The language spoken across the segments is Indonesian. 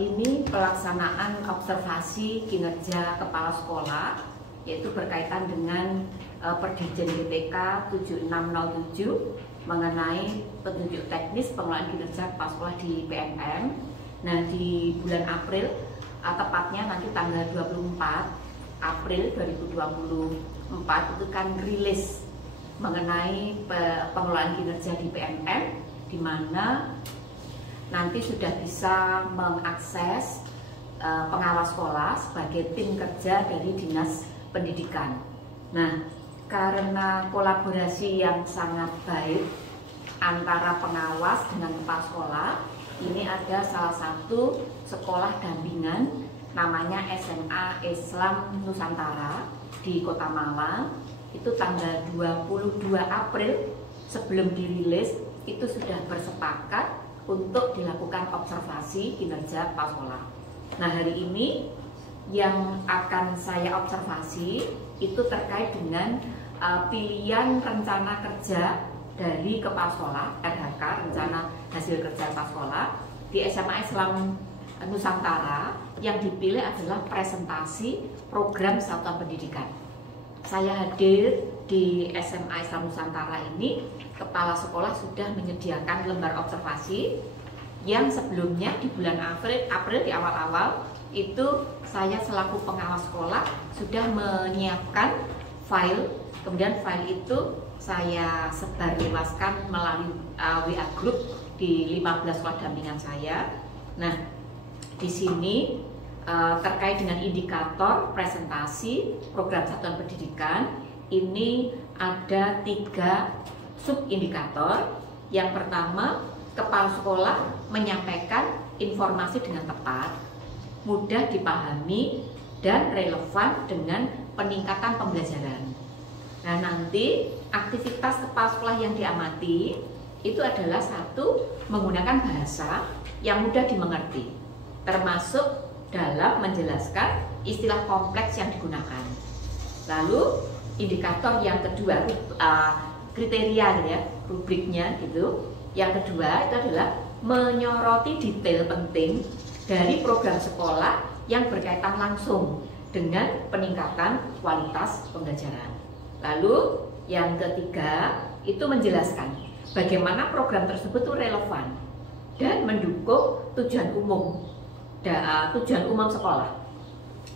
Ini pelaksanaan observasi kinerja kepala sekolah, yaitu berkaitan dengan Perdijen BPK 7607 mengenai petunjuk teknis pengelolaan kinerja kepala sekolah di PMM. Nah, di bulan April, tepatnya nanti tanggal 24 April 2024 itu kan rilis mengenai pengelolaan kinerja di PMM, di mana nanti sudah bisa mengakses pengawas sekolah sebagai tim kerja dari Dinas Pendidikan. Nah, karena kolaborasi yang sangat baik antara pengawas dengan kepala sekolah, ini ada salah satu sekolah dampingan namanya SMA Islam Nusantara di Kota Malang. Itu tanggal 22 April sebelum dirilis itu sudah bersepakat untuk dilakukan observasi kinerja kepala sekolah. Nah, hari ini yang akan saya observasi itu terkait dengan pilihan rencana kerja dari kepala sekolah, RHK, rencana hasil kerja kepala sekolah di SMA Islam Nusantara. Yang dipilih adalah presentasi program satuan pendidikan. Saya hadir di SMA Islam Nusantara ini, kepala sekolah sudah menyediakan lembar observasi yang sebelumnya di bulan April di awal-awal itu saya selaku pengawas sekolah sudah menyiapkan file, kemudian file itu saya sebarluaskan melalui WA group di 15 sekolah dampingan saya. Nah, di sini terkait dengan indikator presentasi program satuan pendidikan ini ada 3 subindikator. Yang pertama, kepala sekolah menyampaikan informasi dengan tepat, mudah dipahami, dan relevan dengan peningkatan pembelajaran. Nah, nanti aktivitas kepala sekolah yang diamati itu adalah satu, menggunakan bahasa yang mudah dimengerti, termasuk dalam menjelaskan istilah kompleks yang digunakan. Lalu indikator yang kedua, kriteria ya, rubriknya gitu. Yang kedua itu adalah menyoroti detail penting dari program sekolah yang berkaitan langsung dengan peningkatan kualitas pembelajaran. Lalu yang ketiga itu menjelaskan bagaimana program tersebut itu relevan dan mendukung tujuan umum sekolah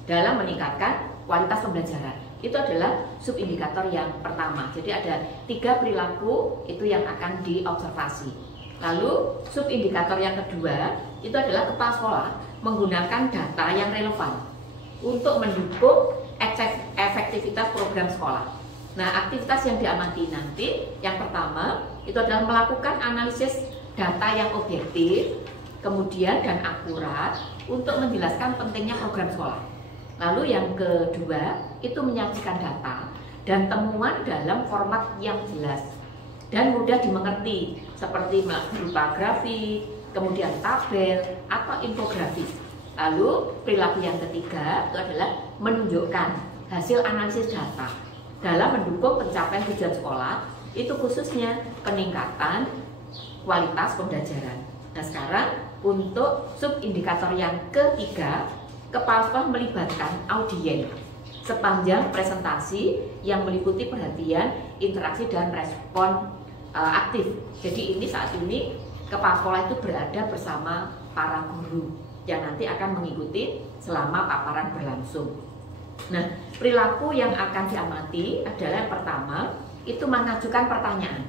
dalam meningkatkan kualitas pembelajaran. Itu adalah subindikator yang pertama. Jadi ada 3 perilaku itu yang akan diobservasi. Lalu subindikator yang kedua itu adalah kepala sekolah menggunakan data yang relevan untuk mendukung efektivitas program sekolah. Nah, aktivitas yang diamati nanti yang pertama itu adalah melakukan analisis data yang objektif, kemudian dan akurat untuk menjelaskan pentingnya program sekolah. Lalu yang kedua itu menyajikan data dan temuan dalam format yang jelas dan mudah dimengerti seperti berupa grafik, kemudian tabel atau infografis. Lalu perilaku yang ketiga itu adalah menunjukkan hasil analisis data dalam mendukung pencapaian tujuan sekolah, itu khususnya peningkatan kualitas pembelajaran. Nah, sekarang untuk subindikator yang ketiga, kepala sekolah melibatkan audien sepanjang presentasi yang meliputi perhatian, interaksi, dan respon aktif. Jadi ini saat ini kepala sekolah itu berada bersama para guru yang nanti akan mengikuti selama paparan berlangsung. Nah, perilaku yang akan diamati adalah yang pertama itu mengajukan pertanyaan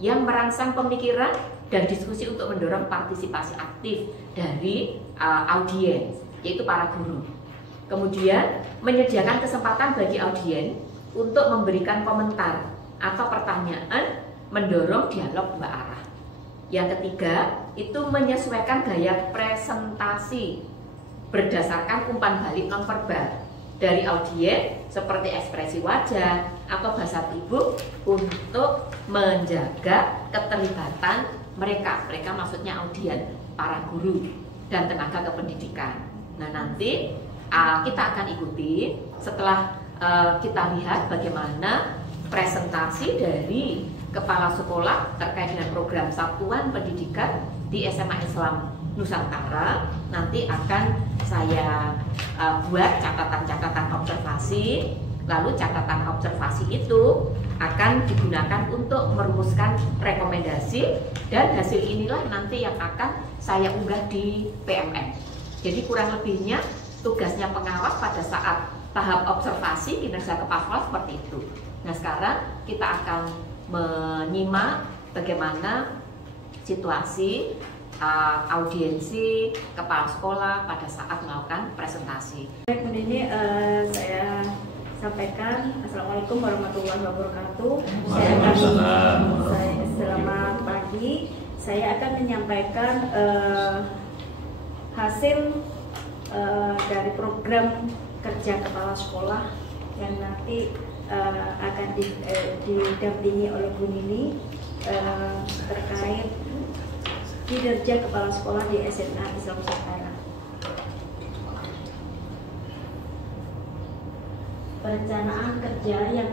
yang merangsang pemikiran dan diskusi untuk mendorong partisipasi aktif dari audiens, yaitu para guru. Kemudian menyediakan kesempatan bagi audiens untuk memberikan komentar atau pertanyaan, mendorong dialog 2 arah. Yang ketiga itu menyesuaikan gaya presentasi berdasarkan umpan balik nonverbal dari audiens seperti ekspresi wajah atau bahasa tubuh untuk menjaga keterlibatan mereka maksudnya audiens, para guru dan tenaga kependidikan. Nah, nanti kita akan ikuti setelah kita lihat bagaimana presentasi dari kepala sekolah terkait dengan program satuan pendidikan di SMA Islam Nusantara nanti akan saya buat catatan-catatan observasi, lalu catatan observasi itu akan digunakan untuk merumuskan rekomendasi, dan hasil inilah nanti yang akan saya unggah di PMN. Jadi kurang lebihnya tugasnya pengawas pada saat tahap observasi kinerja kepala sekolah seperti itu. Nah, sekarang kita akan menyimak bagaimana situasi audiensi kepala sekolah pada saat melakukan presentasi. Baik, ini saya sampaikan. Assalamualaikum warahmatullahi wabarakatuh. Selamat pagi. Saya akan menyampaikan hasil dari program kerja kepala sekolah yang nanti akan didampingi oleh Bu Nini terkait kinerja kepala sekolah di SMA Islam Nusantara. Perencanaan kerja yang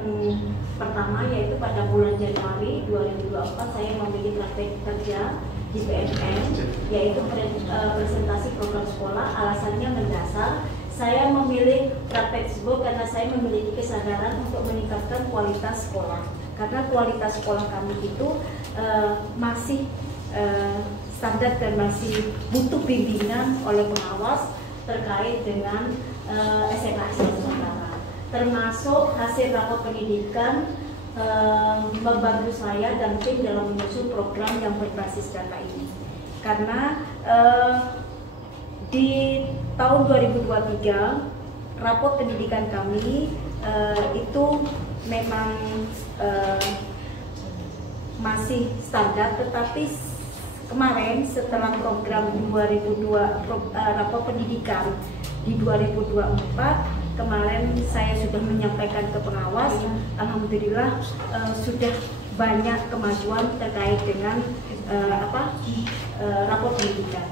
pertama yaitu pada bulan Januari 2024 saya memiliki praktek kerja di PMN, yaitu presentasi program sekolah. Alasannya mendasar, saya memilih praktek tersebut karena saya memiliki kesadaran untuk meningkatkan kualitas sekolah. Karena kualitas sekolah kami itu masih standar dan masih butuh bimbingan oleh pengawas terkait dengan SMA Islam Nusantara. Termasuk hasil rapor pendidikan membantu saya dan tim dalam menyusun program yang berbasis data ini. Karena di tahun 2023 rapor pendidikan kami itu memang masih standar, tetapi kemarin setelah program 2002 rapor pendidikan di 2024 kemarin saya sudah menyampaikan ke pengawas, alhamdulillah sudah banyak kemajuan terkait dengan rapor pendidikan.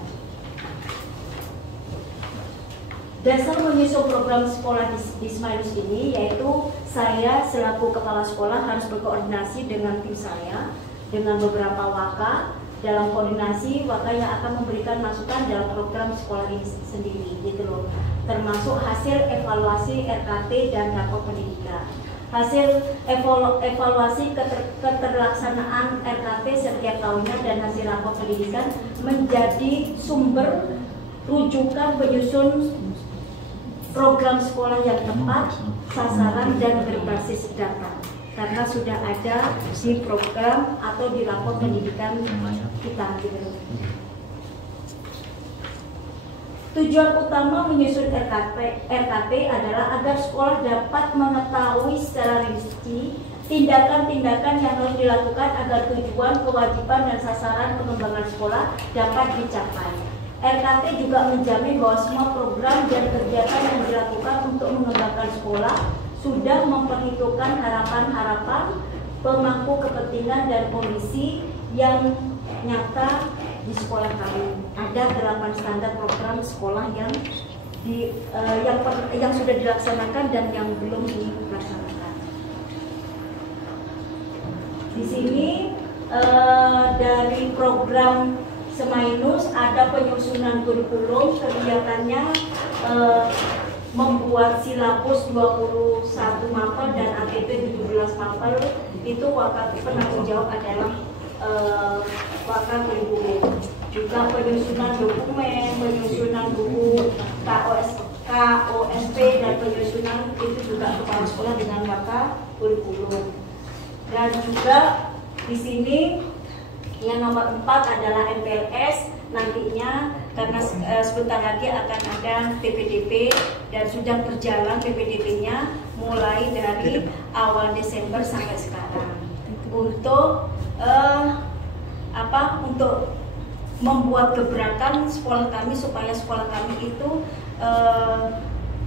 Dasar menyusun program sekolah di Smailus ini yaitu saya selaku kepala sekolah harus berkoordinasi dengan tim saya, dengan beberapa waka. Dalam koordinasi, waka yang akan memberikan masukan dalam program sekolah ini sendiri, gitu loh. Termasuk hasil evaluasi RKT dan rapor pendidikan. Hasil evaluasi keterlaksanaan RKT setiap tahunnya dan hasil rapor pendidikan menjadi sumber rujukan penyusun program sekolah yang tepat, sasaran dan berbasis data. Karena sudah ada di program atau di rapor pendidikan kita. Tujuan utama menyusun RKT adalah agar sekolah dapat mengetahui secara rinci tindakan-tindakan yang harus dilakukan agar tujuan, kewajiban, dan sasaran pengembangan sekolah dapat dicapai. RKT juga menjamin bahwa semua program dan kegiatan yang dilakukan untuk mengembangkan sekolah sudah memperhitungkan harapan-harapan pemangku kepentingan dan kondisi yang nyata di sekolah kami. Ada 8 standar program sekolah yang sudah dilaksanakan dan yang belum dilaksanakan. Di sini dari program Smailus ada penyusunan kurikulum, kegiatannya membuat silabus 21 mapel dan ATP 17 mapel. Itu penanggung jawab adalah waka kurikulum. Juga penyusunan dokumen, penyusunan buku KOSP dan penyusunan itu juga kepala sekolah dengan waka kurikulum. Dan juga di sini yang nomor 4 adalah MPLS. Nantinya karena sebentar lagi akan ada PPDB dan sudah berjalan PPDB-nya mulai dari awal Desember sampai sekarang untuk untuk membuat gebrakan sekolah kami supaya sekolah kami itu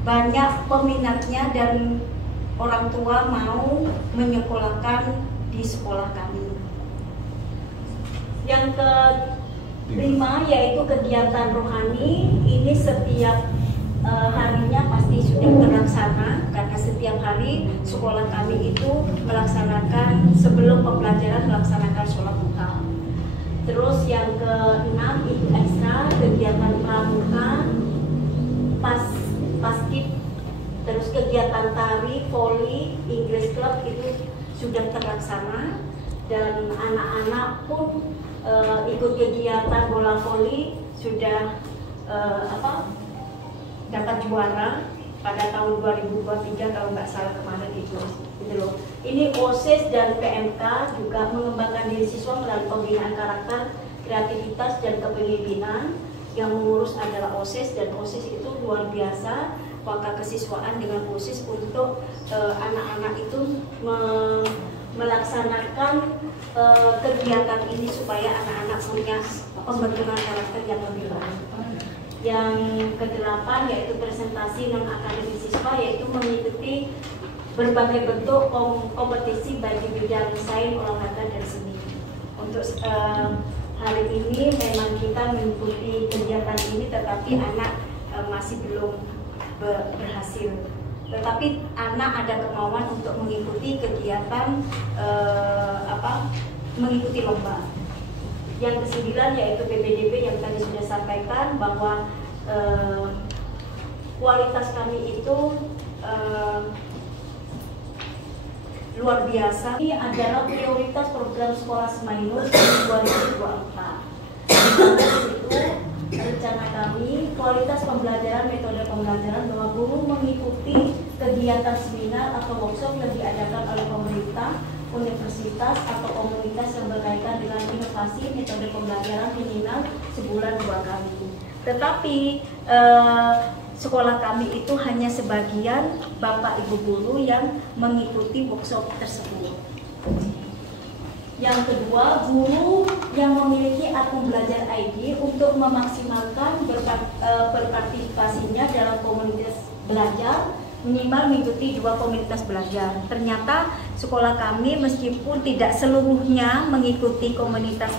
banyak peminatnya dan orang tua mau menyekolahkan di sekolah kami. Yang kelima yaitu kegiatan rohani. Ini setiap harinya pasti sudah terlaksana karena setiap hari sekolah kami itu melaksanakan sebelum pembelajaran melaksanakan sholat duha. Terus yang ke-6 itu ekstra kegiatan pramuka, paskib, terus kegiatan tari, voli, Inggris Club itu sudah terlaksana, dan anak-anak pun ikut kegiatan bola voli sudah dapat juara pada tahun 2023 kalau nggak salah kemarin itu gitu loh. Ini OSIS dan PMK juga mengembangkan diri siswa melalui pembinaan karakter, kreativitas dan kepemimpinan. Yang mengurus adalah OSIS, dan OSIS itu luar biasa waka kesiswaan dengan OSIS untuk anak-anak itu melaksanakan kegiatan ini supaya anak-anak punya pembentukan karakter yang lebih baik. Yang ke-8 yaitu presentasi non-akademik siswa, yaitu mengikuti berbagai bentuk kompetisi baik di bidang sains, olahraga, dan seni. Untuk hari ini memang kita mengikuti kegiatan ini, tetapi anak masih belum berhasil. Tetapi anak ada kemauan untuk mengikuti kegiatan mengikuti lomba. Yang ke-9 yaitu PPDB yang tadi sudah sampaikan bahwa kualitas kami itu luar biasa. Ini adalah prioritas program sekolah Smainus 2024. Itu rencana kami, kualitas pembelajaran, metode pembelajaran, bahwa guru mengikuti kegiatan seminar atau workshop yang diadakan oleh pemerintah, universitas atau komunitas yang berkaitan dengan inovasi metode pembelajaran minimal sebulan 2 kali. Tetapi sekolah kami itu hanya sebagian Bapak Ibu guru yang mengikuti workshop tersebut. Yang kedua, guru yang memiliki akun belajar ID untuk memaksimalkan berpartisipasinya dalam komunitas belajar minimal mengikuti 2 komunitas belajar. Ternyata sekolah kami meskipun tidak seluruhnya mengikuti komunitas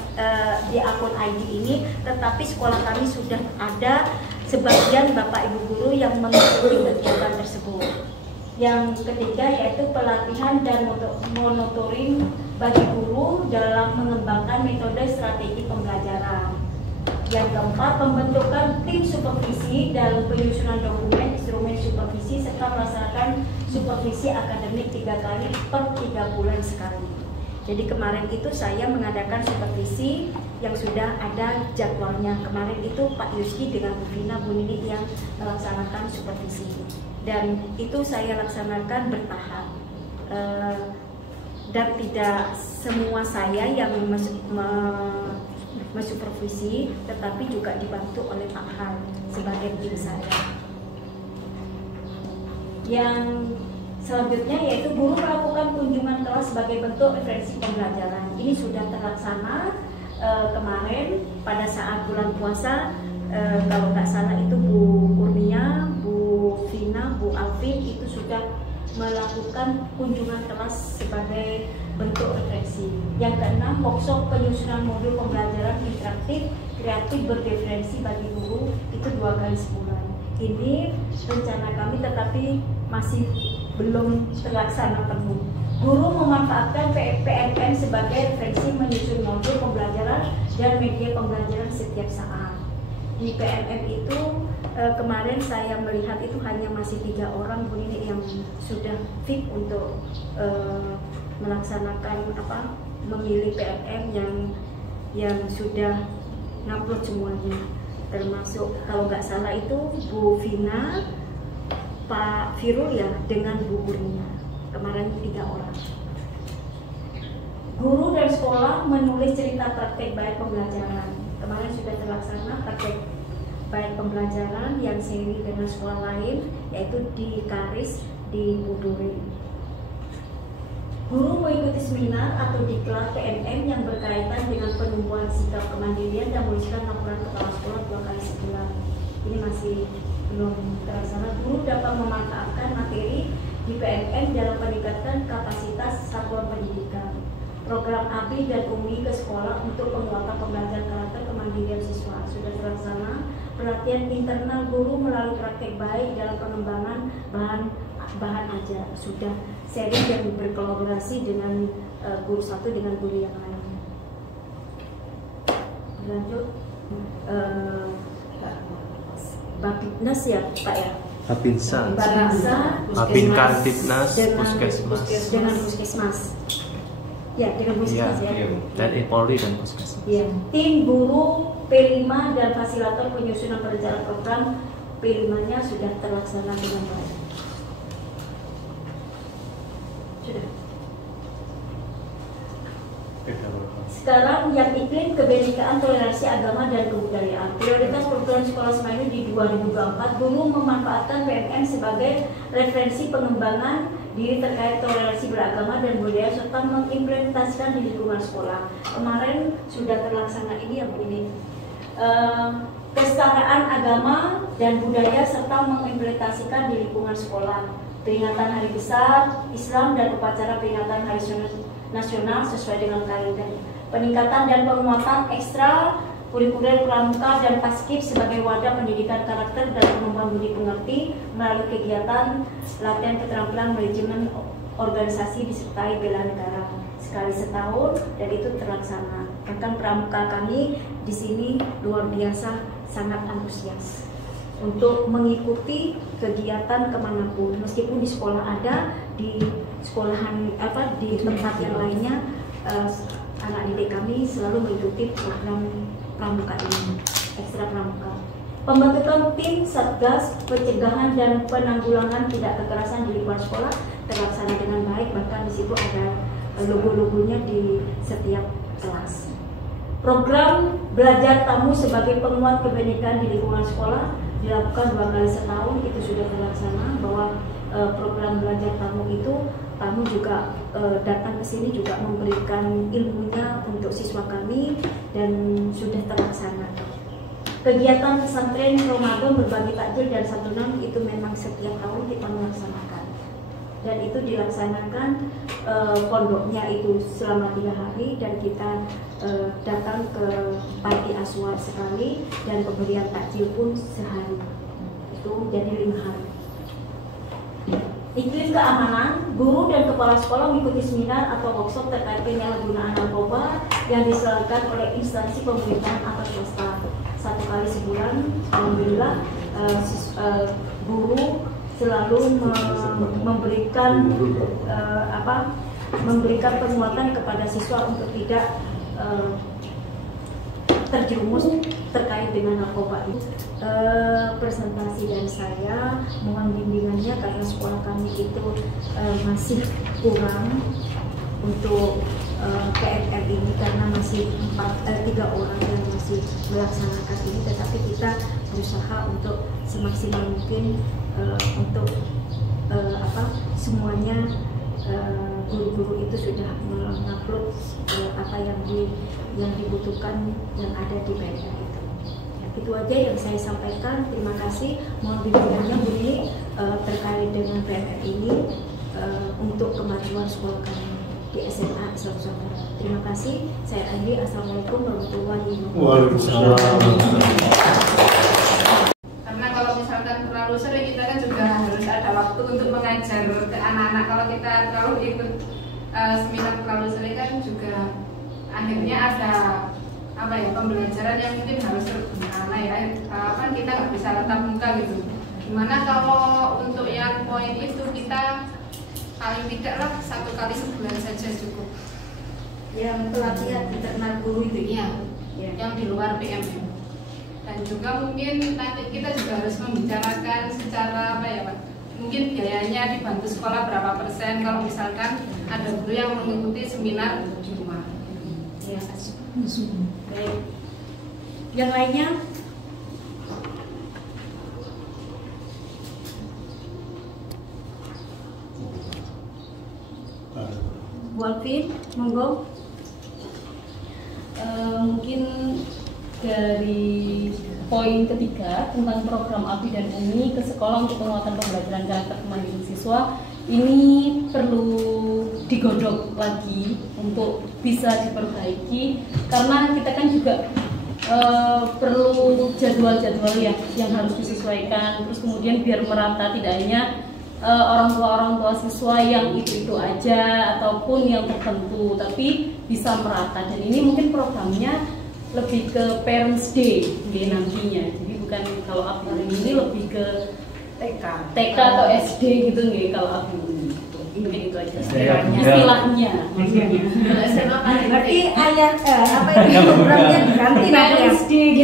di akun ID ini, tetapi sekolah kami sudah ada sebagian Bapak Ibu guru yang mengikuti kegiatan tersebut. Yang ketiga yaitu pelatihan dan monitoring bagi guru dalam mengembangkan metode strategi pembelajaran. Yang keempat, pembentukan tim supervisi dalam penyusunan dokumen, instrumen supervisi, serta melaksanakan supervisi akademik 3 kali per 3 bulan sekali. Jadi kemarin itu saya mengadakan supervisi yang sudah ada jadwalnya. Kemarin itu Pak Yuski dengan Bu Vina, Bu Nini yang melaksanakan supervisi. Dan itu saya laksanakan bertahap. Dan tidak semua saya yang mensupervisi, tetapi juga dibantu oleh Pak Han sebagai tim saya. Yang selanjutnya yaitu guru melakukan kunjungan kelas sebagai bentuk referensi pembelajaran. Ini sudah terlaksana kemarin pada saat bulan puasa. Kalau nggak salah itu Bu Kurnia, Bu Vina, Bu Alvin itu sudah melakukan kunjungan kelas sebagai bentuk referensi. Yang keenam, workshop penyusunan modul pembelajaran interaktif kreatif berdiferensi bagi guru itu 2 kali sebulan. Ini rencana kami tetapi masih belum terlaksana penuh. Guru memanfaatkan PMM sebagai referensi menyusun modul pembelajaran dan media pembelajaran setiap saat. Di PMM itu kemarin saya melihat itu hanya masih 3 orang Bu ini yang sudah fit untuk melaksanakan memilih PMM yang sudah ngupload semuanya, termasuk kalau nggak salah itu Bu Vina, Pak Firul ya dengan Bu Kurnia. Kemarin 3 orang. Guru dan sekolah menulis cerita praktek baik pembelajaran. Kemarin sudah terlaksana praktek baik pembelajaran yang seri dengan sekolah lain, yaitu di Karis di Buduri. Guru mengikuti seminar atau diklat PMM yang berkaitan dengan penumbuhan sikap kemandirian dan menuliskan laporan kepala sekolah 2 kali sebulan. Ini masih belum terlaksana. Guru dapat memanfaatkan materi di PMM dalam peningkatan kapasitas satuan pendidikan. Program ABI dan UMI ke sekolah untuk penguatan pembelajaran karakter kemandirian siswa sudah terlaksana. Pelatihan internal guru melalui praktek baik dalam pengembangan bahan ajar sudah seri yang berkolaborasi dengan guru satu dengan guru yang lain. Lanjut Bapitnas ya Pak ya. Bapinsa, Bapinkantipnas, Puskesmas, dengan Puskesmas. Ya, dengan Puskesmas ya. TNI Polri dan Puskesmas. Ya. Tim guru P5 dan fasilitator penyusunan perencanaan program P5-nya sudah terlaksana dengan baik. Sudah. Sekarang yang iklim kebenekaan, toleransi agama dan kebudayaan. Prioritas program sekolah Semeru di 2024, guru memanfaatkan PMN sebagai referensi pengembangan diri terkait toleransi beragama dan budaya serta mengimplementasikan di lingkungan sekolah. Kemarin sudah terlaksana ini yang ini. Kesetaraan agama dan budaya serta mengimplementasikan di lingkungan sekolah. Peringatan Hari Besar Islam dan upacara peringatan Hari Nasional sesuai dengan kalender. Peningkatan dan penguatan ekstra kurikuler pramuka dan paskib sebagai wadah pendidikan karakter dan pengembangan budi pengerti melalui kegiatan latihan keterampilan manajemen organisasi disertai bela negara sekali setahun, dan itu terlaksana. Bahkan pramuka kami di sini luar biasa sangat antusias untuk mengikuti kegiatan kemanapun, meskipun di sekolah ada, di sekolahan di tempat yang lainnya, anak didik kami selalu mengikuti program pramuka ini, ekstra pramuka. Pembentukan tim Satgas Pencegahan dan Penanggulangan Tindak Kekerasan di lingkungan sekolah terlaksana dengan baik, bahkan di situ ada logo-logonya di setiap kelas. Program belajar tamu sebagai penguat kebenekaan di lingkungan sekolah dilakukan 2 kali setahun, itu sudah terlaksana. Bahwa program belajar tamu itu, tamu juga datang ke sini juga memberikan ilmunya untuk siswa kami dan sudah terlaksana. Kegiatan pesantren Ramadan berbagi takjil dan santunan itu memang setiap tahun kita melaksanakan, dan itu dilaksanakan pondoknya itu selama 3 hari, dan kita datang ke panti asuhan sekali, dan pemberian takjil pun sehari, itu jadi 5 hari. Iklim keamanan, guru dan kepala sekolah mengikuti seminar atau workshop terkait penyalahgunaan narkoba yang diselenggarakan oleh instansi pemerintahan atau swasta 1 kali sebulan. Alhamdulillah guru selalu memberikan memberikan penguatan kepada siswa untuk tidak terjerumus terkait dengan narkoba itu. Presentasi dari saya, mohon bimbingannya karena sekolah kami itu masih kurang untuk PMR ini, karena masih 3 orang yang masih melaksanakan ini, tetapi kita berusaha untuk semaksimal mungkin untuk semuanya. Guru-guru itu sudah mengupload apa yang dibutuhkan yang ada di PMR itu. Ya, itu aja yang saya sampaikan. Terima kasih. Mohon bimbingannya Bu Nini terkait dengan PMR ini untuk kemajuan sekolah kami di SMA Islam Nusantara. Terima kasih. Saya Andi. Assalamualaikum warahmatullahi wabarakatuh. Karena kalau misalkan terlalu sering, kita kan juga harus ada waktu untuk mengajar ke anak-anak. Kalau kita terlalu ikut seminar terlalu sering kan juga akhirnya ada pembelajaran yang mungkin harus terbengkalai ya. Kan kita nggak bisa tatap muka gitu. Gimana kalau untuk yang poin itu kita paling tidaklah 1 kali sebulan saja cukup. Yang pelatihan internal guru itu ya, yang di luar PMN. Dan juga mungkin nanti kita juga harus membicarakan secara Pak? Mungkin biayanya dibantu sekolah berapa persen kalau misalkan ada guru yang mengikuti seminar di rumah. Ya. Baik. Yang lainnya? Bu Alvin, monggo. Mungkin dari poin ketiga tentang program ABI dan UMI ke sekolah untuk penguatan pembelajaran karakter kemandirian siswa, ini perlu digodok lagi untuk bisa diperbaiki, karena kita kan juga perlu jadwal-jadwal yang harus disesuaikan, terus kemudian biar merata, tidak hanya orang tua siswa yang itu aja ataupun yang tertentu, tapi bisa merata. Dan ini mungkin programnya lebih ke Parents Day nantinya. Jadi bukan kalau API ini lebih ke TK atau SD gitu nggih kalau API ini. Mungkin itu aja istilahnya. Berarti ayat apa itu programnya diganti nanti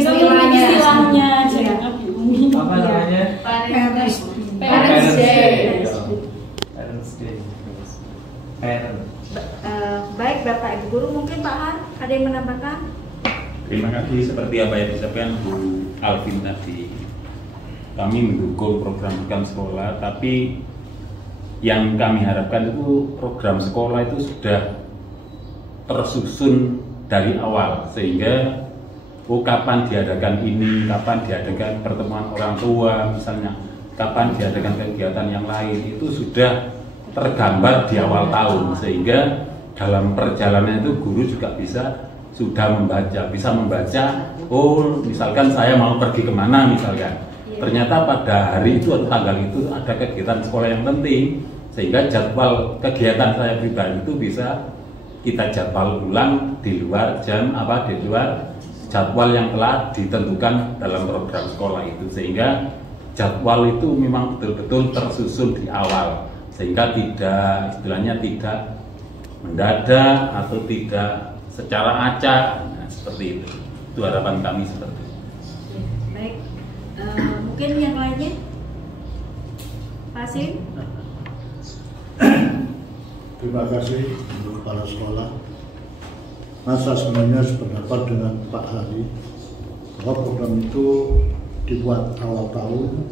ya? Istilahnya jangan API umi. Apa namanya? Parents Parents Day. Parents Day. Parent. Baik Bapak Ibu Guru, mungkin Pak Har ada yang menambahkan? Terima kasih. Seperti apa yang disampaikan Bu Alvin tadi, kami mendukung program-program sekolah, tapi yang kami harapkan itu program sekolah itu sudah tersusun dari awal, sehingga kapan diadakan ini, kapan diadakan pertemuan orang tua misalnya, kapan diadakan kegiatan yang lain, itu sudah tergambar di awal tahun, sehingga dalam perjalanan itu guru juga sudah membaca, oh misalkan saya mau pergi kemana misalkan, ternyata pada hari itu atau tanggal itu ada kegiatan sekolah yang penting, sehingga jadwal kegiatan saya pribadi itu bisa kita jadwal ulang di luar jadwal yang telah ditentukan dalam program sekolah itu, sehingga jadwal itu memang betul-betul tersusun di awal, sehingga tidak mendadak atau tidak secara acak. Nah, seperti itu harapan kami seperti itu. Baik, mungkin yang lainnya Pak Sim. Terima kasih untuk kepala sekolah. Masa sebenarnya sependapat dengan Pak Hari bahwa program itu dibuat awal tahun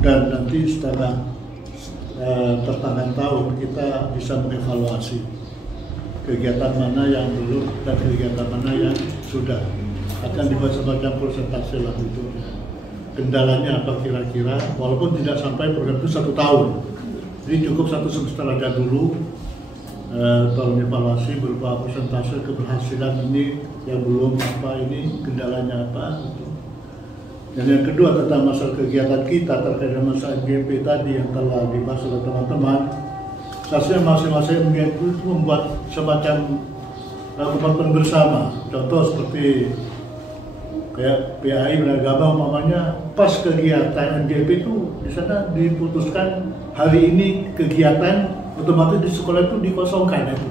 dan nanti setelah pertengahan tahun kita bisa mengevaluasi kegiatan mana yang belum dan kegiatan mana yang sudah, akan dibuat semacam persentase lah itu. Kendalanya apa kira-kira, walaupun tidak sampai program itu 1 tahun, jadi cukup 1 semester aja dulu tahun evaluasi berupa persentase keberhasilan ini yang belum apa, ini kendalanya apa gitu. Dan yang kedua tentang masalah kegiatan kita terkait dengan masalah MGP tadi yang telah dibahas oleh teman-teman, seharusnya masing-masing MGP itu membuat semacam kesepakatan bersama. Contoh seperti kayak PAI beragama umpamanya, pas kegiatan MGP itu di sana diputuskan hari ini kegiatan, otomatis di sekolah itu dikosongkan itu,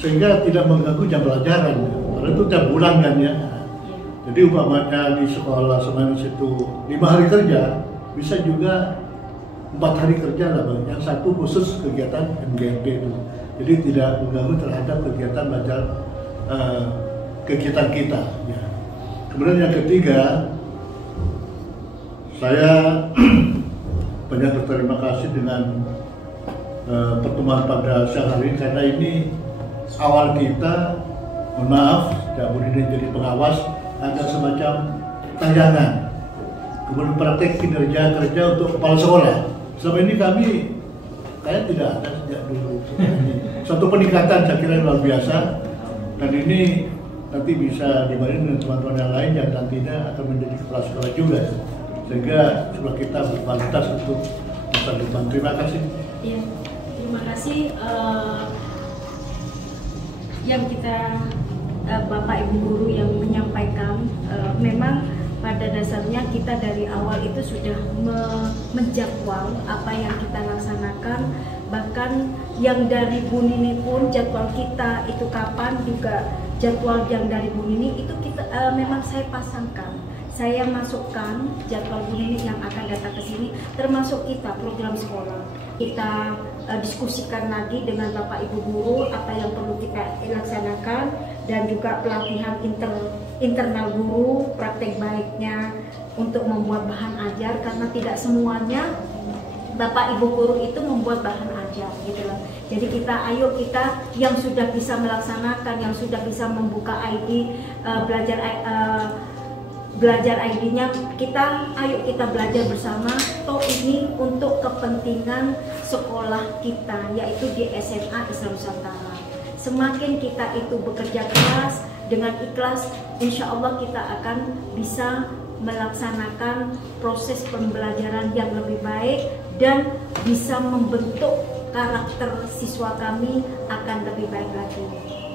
sehingga tidak mengganggu jam pelajaran. Karena itu tiap bulan kan ya. Jadi umpamanya di sekolah semuanya itu 5 hari kerja, bisa juga 4 hari kerja lah Bang. Yang satu khusus kegiatan MGP itu. Jadi tidak mengganggu terhadap kegiatan belajar kegiatan kita. Ya. Kemudian yang ketiga, saya banyak berterima kasih dengan pertemuan pada siang hari, karena ini awal kita, mohon maaf, tidak boleh jadi pengawas, ada semacam tayangan, kemudian praktek kinerja kerja untuk kepala sekolah. Selama ini kami kayak tidak ada sejak dulu. Satu peningkatan saya kira luar biasa, dan ini nanti bisa dibanding dengan teman-teman yang lain yang nantinya akan menjadi kepala sekolah juga, sehingga sekolah kita berkualitas untuk masa depan. Terima kasih. Ya, terima kasih. Yang kita Bapak Ibu Guru yang menyampaikan, memang pada dasarnya kita dari awal itu sudah menjadwal apa yang kita laksanakan. Bahkan yang dari Bu Nini pun jadwal kita itu kapan, juga jadwal yang dari Bu Nini itu kita memang saya pasangkan, saya masukkan jadwal Bu Nini yang akan datang ke sini, termasuk kita program sekolah. Kita diskusikan lagi dengan Bapak Ibu Guru apa yang perlu kita laksanakan, dan juga pelatihan internal guru, praktek baiknya untuk membuat bahan ajar, karena tidak semuanya Bapak Ibu Guru itu membuat bahan ajar gitu loh. Jadi ayo kita yang sudah bisa melaksanakan, yang sudah bisa membuka ID belajar ID-nya, ayo kita belajar bersama. Toh ini untuk kepentingan sekolah kita, yaitu di SMA Islam Nusantara. Semakin kita itu bekerja keras dengan ikhlas, insya Allah kita akan bisa melaksanakan proses pembelajaran yang lebih baik dan bisa membentuk karakter siswa kami akan lebih baik lagi.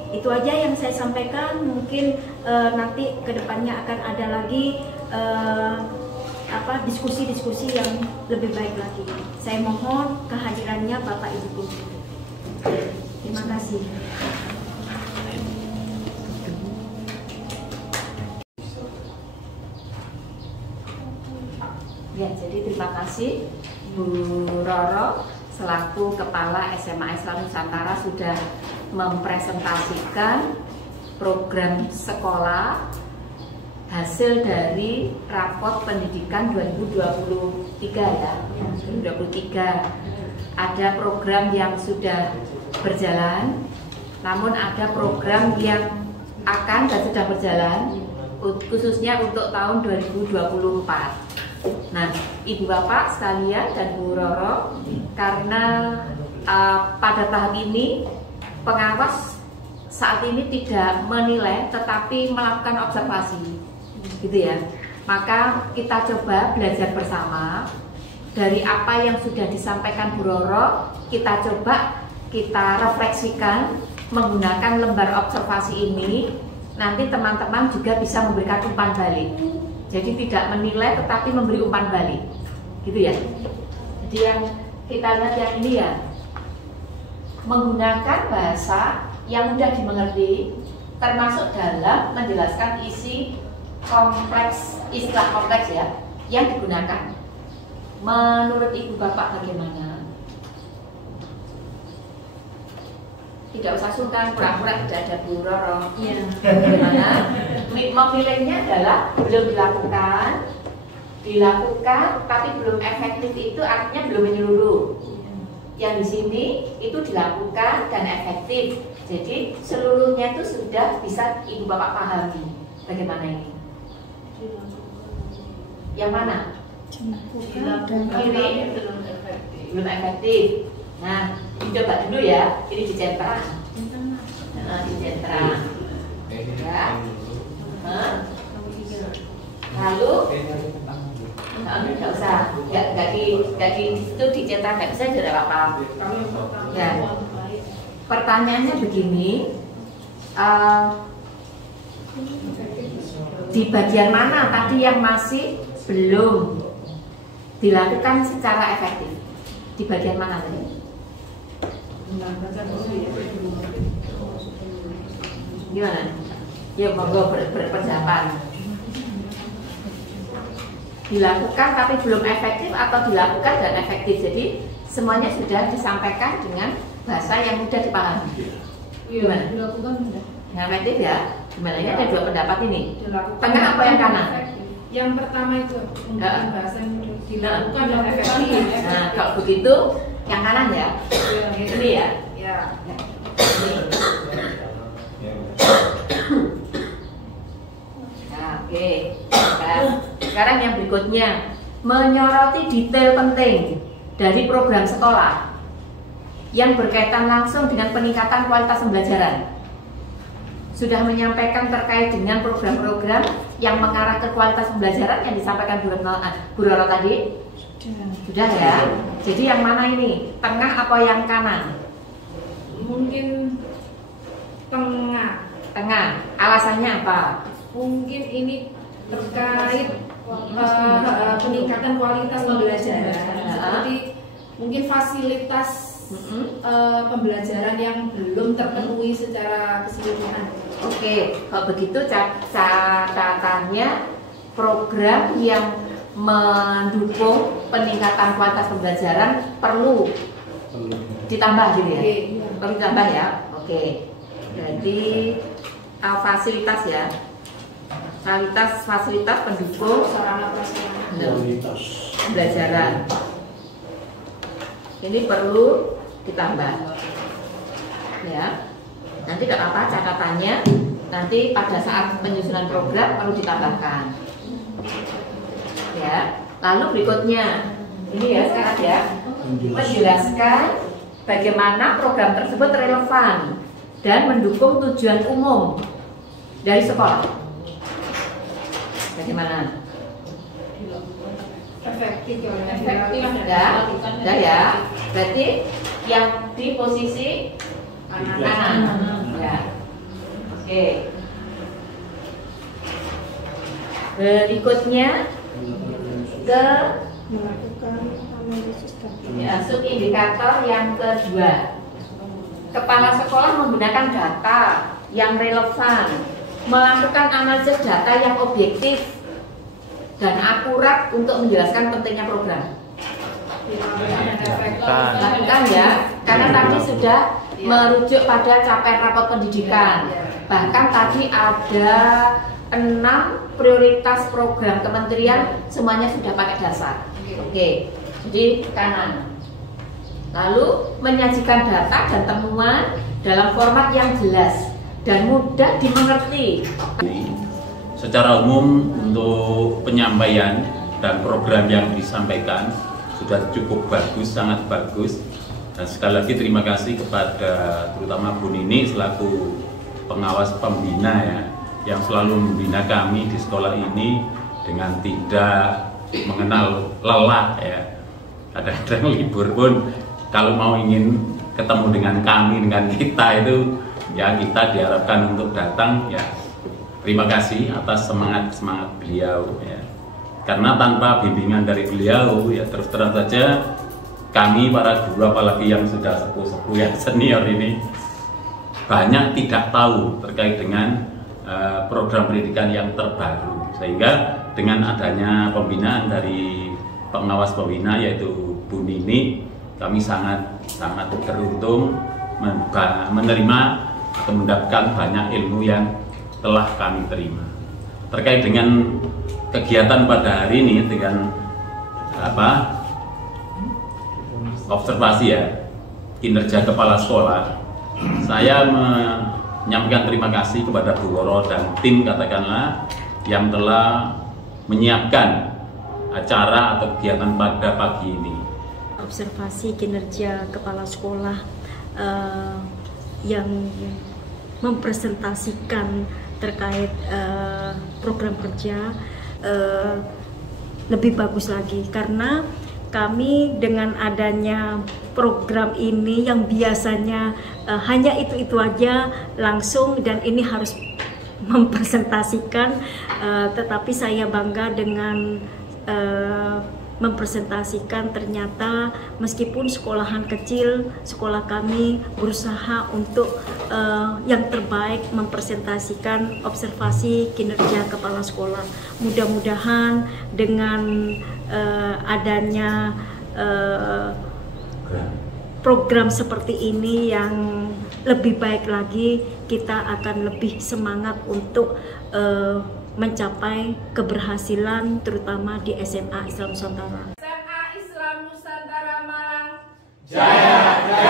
Itu aja yang saya sampaikan. Mungkin nanti kedepannya akan ada lagi diskusi-diskusi yang lebih baik lagi. Saya mohon kehadirannya Bapak Ibu Guru. Terima kasih. Ya, jadi terima kasih Bu Roro selaku Kepala SMA Islam Nusantara sudah mempresentasikan program sekolah hasil dari raport pendidikan 2023 ya. 2023 ada program yang sudah berjalan, namun ada program yang akan dan sudah berjalan khususnya untuk tahun 2024. Nah, Ibu Bapak sekalian dan Bu Roro, karena pada tahap ini pengawas saat ini tidak menilai tetapi melakukan observasi, gitu ya. Maka kita coba belajar bersama dari apa yang sudah disampaikan Bu Roro, kita coba kita refleksikan menggunakan lembar observasi ini. Nanti teman-teman juga bisa memberikan umpan balik. Jadi tidak menilai tetapi memberi umpan balik, gitu ya. Jadi yang kita lihat yang ini ya, menggunakan bahasa yang mudah dimengerti, termasuk dalam menjelaskan isi kompleks, istilah kompleks ya, yang digunakan. Menurut Ibu Bapak bagaimana? Tidak usah sungkan, pura-pura tidak ada Bu Roro. Iya. Bagaimana? Memilihnya adalah belum dilakukan, tapi belum efektif itu artinya belum menyeluruh. Yang di sini itu dilakukan dan efektif. Jadi seluruhnya itu sudah bisa Ibu Bapak pahami. Bagaimana ini? Yang mana? Ini belum efektif. Nah, dicoba dulu ya. Ini di centra. Di centra. Ya. Lalu nggak usah, nggak di situ dicetak, nggak bisa jadi apa-apa. Ya. Pertanyaannya begini, di bagian mana tadi yang masih belum dilakukan secara efektif? Di bagian mana tadi? Gimana? Ya monggo berpendapat. Dilakukan tapi belum efektif atau dilakukan dan efektif. Jadi semuanya sudah disampaikan dengan bahasa yang mudah dipahami. Gimana? Dilakukan mudah. Yang efektif ya. Gimana? Ini ada dua pendapat ini. Dilakukan. Tengah apa yang kanan? Yang pertama itu menggunakan bahasa yang dilakukan dan efektif. Nah, kalau begitu yang kanan ya. Ini ya. Ya. Ini. Nah, oke. Nah, sekarang yang berikutnya, menyoroti detail penting dari program sekolah yang berkaitan langsung dengan peningkatan kualitas pembelajaran. Sudah menyampaikan terkait dengan program-program yang mengarah ke kualitas pembelajaran yang disampaikan Bu Roro tadi? Sudah ya. Jadi yang mana ini? Tengah apa yang kanan? Mungkin tengah. Tengah. Alasannya apa? Mungkin ini terkait peningkatan kualitas pembelajaran. Seperti mungkin fasilitas pembelajaran yang belum terpenuhi secara keseluruhan. Oke, kalau begitu catatannya program yang mendukung peningkatan kualitas pembelajaran perlu ditambah gitu ya? Perlu ditambah ya? Oke. Jadi fasilitas ya, fasilitas pendukung Sarana prasarana kualitas pembelajaran ini perlu ditambah ya. Nanti tidak apa catatannya, nanti pada saat penyusunan program perlu ditambahkan ya. Lalu berikutnya ini ya sekarang ya, menjelaskan bagaimana program tersebut relevan dan mendukung tujuan umum dari sekolah. Bagaimana? efektif ya. Ya, ya. Berarti yang di posisi kanan. Ya. Oke. Berikutnya ke Melakukan analisis ya, subindikator yang kedua. Kepala sekolah menggunakan data yang relevan, melakukan analisis data yang objektif dan akurat untuk menjelaskan pentingnya program. Lakukan ya, karena tadi sudah merujuk pada capaian rapor pendidikan. Bahkan tadi ada 6 prioritas program kementerian, semuanya sudah pakai dasar. Oke, jadi kanan. Lalu menyajikan data dan temuan dalam format yang jelas dan mudah dimengerti. Secara umum untuk penyampaian dan program yang disampaikan sudah cukup bagus, sangat bagus. Dan sekali lagi terima kasih kepada terutama Bu Nini selaku pengawas pembina ya, yang selalu membina kami di sekolah ini dengan tidak mengenal lelah ya. Kadang-kadang libur pun kalau mau ingin ketemu dengan kami, dengan kita itu ya kita diharapkan untuk datang ya. Terima kasih atas semangat beliau ya. Karena tanpa bimbingan dari beliau ya terus terang saja kami para guru apalagi yang sudah sepuh-sepuh yang senior ini banyak tidak tahu terkait dengan program pendidikan yang terbaru, sehingga dengan adanya pembinaan dari pengawas pembina yaitu Bu Nini, kami sangat beruntung menerima atau mendapatkan banyak ilmu yang telah kami terima. Terkait dengan kegiatan pada hari ini dengan observasi ya kinerja kepala sekolah, saya menyampaikan terima kasih kepada Bu Woro dan tim katakanlah yang telah menyiapkan acara atau kegiatan pada pagi ini. observasi kinerja kepala sekolah yang mempresentasikan terkait program kerja lebih bagus lagi, karena kami dengan adanya program ini yang biasanya hanya itu aja langsung dan ini harus mempresentasikan, tetapi saya bangga dengan mempresentasikan ternyata meskipun sekolahan kecil, sekolah kami berusaha untuk yang terbaik mempresentasikan observasi kinerja kepala sekolah. Mudah-mudahan dengan adanya program seperti ini yang lebih baik lagi, kita akan lebih semangat untuk mencapai keberhasilan terutama di SMA Islam Nusantara. SMA Islam Nusantara Malang Jaya, jaya.